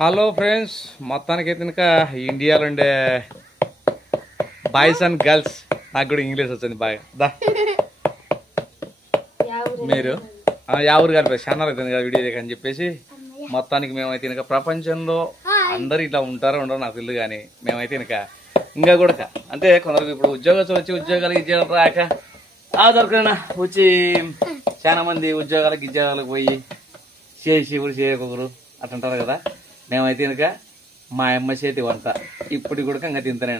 Hello friends, మొత్తానికైతే ఇంకా ఇండియాలో ఉండే బాయ్స్ అండ్ గర్ల్స్, నాకు కూడా ఇంగ్లీష్ వచ్చింది బాగా దా మీరు ఎవరు కలిపి ఛానల్ అవుతుంది కదా వీడియో అని చెప్పేసి మొత్తానికి మేమైతే ఇంకా ప్రపంచంలో అందరు ఇట్లా ఉంటారో ఉండరో నాకు తెలియదు, కానీ మేమైతే ఇంకా కూడా అంటే కొందరు ఇప్పుడు ఉద్యోగాలు వచ్చి ఉద్యోగాలు రాక దొరకనా వచ్చి చాలా మంది ఉద్యోగాలకు పోయి చేసి ఇప్పుడు చేయకొకరు అట్లంటారు కదా. మేమైతే ఇంకా మా అమ్మ చేతి వంట ఇప్పుడు కూడా ఇంకా తింటనే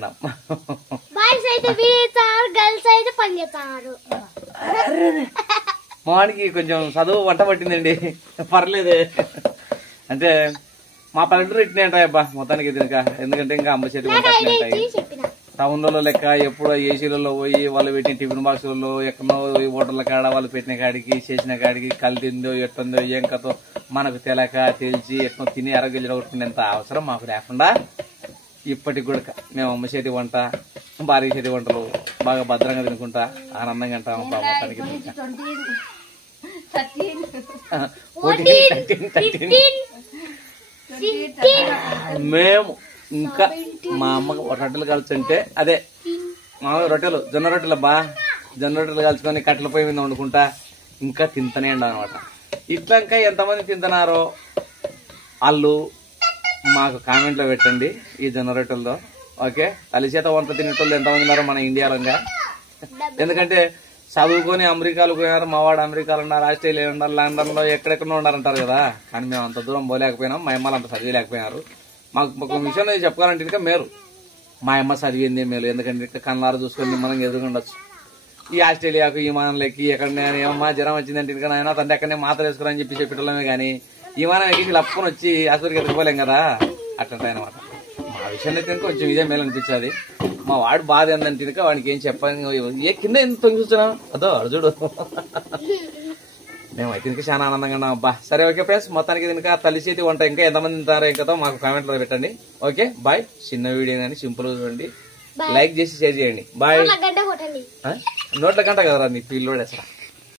మావాడికి కొంచెం చదువు వంట పట్టిందండి, పర్లేదే. అంటే మా పల్లెటూరు ఇట్నే ఉంటాయి అబ్బా మొత్తానికి తినక, ఎందుకంటే ఇంకా అమ్మ చేతి వంట ఉంటాయి. టౌన్లలో లెక్క ఎప్పుడో ఏసీలలో పోయి వాళ్ళు పెట్టిన టిఫిన్ బాక్సులలో ఎక్కడో హోటళ్ళ కాడ వాళ్ళు పెట్టిన కాడికి చేసిన కాడికి కలితిందో ఎట్టుందో ఏం కథో మనకు తెలిసి ఎట్లా తిని ఆరోగ్యం జరగొట్టుకునేంత అవసరం మాకు లేకుండా ఇప్పటికి కూడా మేము అమ్మ చేతి వంట భార్య చేతి వంటలు బాగా భద్రంగా తినుకుంటా ఆనందంగా అంటాము. మొత్తానికి మేము ఇంకా మా అమ్మకు రొట్టెలు కలుచుంటే అదే మామూలు రొట్టెలు జొన్న రొట్టెలు కలుచుకొని కట్టెల పొయ్యి మీద వండుకుంటా ఇంకా తింటనే ఉండ అనమాట. ఇట్లా ఇంకా ఎంతమంది తింటున్నారో వాళ్ళు మాకు కామెంట్లో పెట్టండి ఈ జొన్న రొట్టెలతో. ఓకే, తలిచేత వంట తినేటోళ్ళు ఎంతమంది ఉన్నారో మన ఇండియాలో. ఎందుకంటే చదువుకొని అమెరికాలో పోయినారు, మావాడు అమెరికాలో ఉన్నారు, ఆస్ట్రేలియా ఉన్నారు, లండన్ లో ఎక్కడెక్కడో ఉన్నారంటారు కదా. కానీ మేము అంత దూరం పోలేకపోయినాం, మా అమ్మలు అంత చదివలేకపోయినారు. మాకు ఒక విషయం చెప్పుకోవాలంటే ఇంకా మేరు మా అమ్మ చదివింది మేలు, ఎందుకంటే కళ్ళారు చూసుకొని మనం ఎదురుకుండొచ్చు. ఈ ఆస్ట్రేలియాకు విమానంలోకి ఎక్కడనే ఏమమ్మా జ్వరం వచ్చిందంటే ఇంకా నాయన తండ్రి ఎక్కడనే మాత్ర వేసుకురని చెప్పి చెప్పటమే కానీ విమానం ఎక్కి లప్పుకొని వచ్చి ఆసుపత్రికి ఎత్తుకోలేం కదా, అట్లా అనమాట. మా విషయంలో తినక కొంచెం ఇదే మేలు అనిపించేది. మా వాడు బాధ ఏందంటే తినక వాడికి ఏం చెప్పాలి, ఏ కింద ఎంత తొంగి చూస్తున్నాం అదో అర్జుడు. మేమైతే ఇంకా చాలా ఆనందంగా ఉన్నాం అబ్బా. సరే ఓకే ఫ్రెండ్స్, మొత్తానికి తినక తల్లి చేతి వంట ఇంకా ఎంతమంది తింటారో ఇంకా మాకు కామెంట్లో పెట్టండి. Okay bye. చిన్న వీడియో కానీ సింపుల్ చూడండి, లైక్ చేసి షేర్ చేయండి. బాయ్. నోట్ల గంట కదరా నీ పిల్లోడేసరా.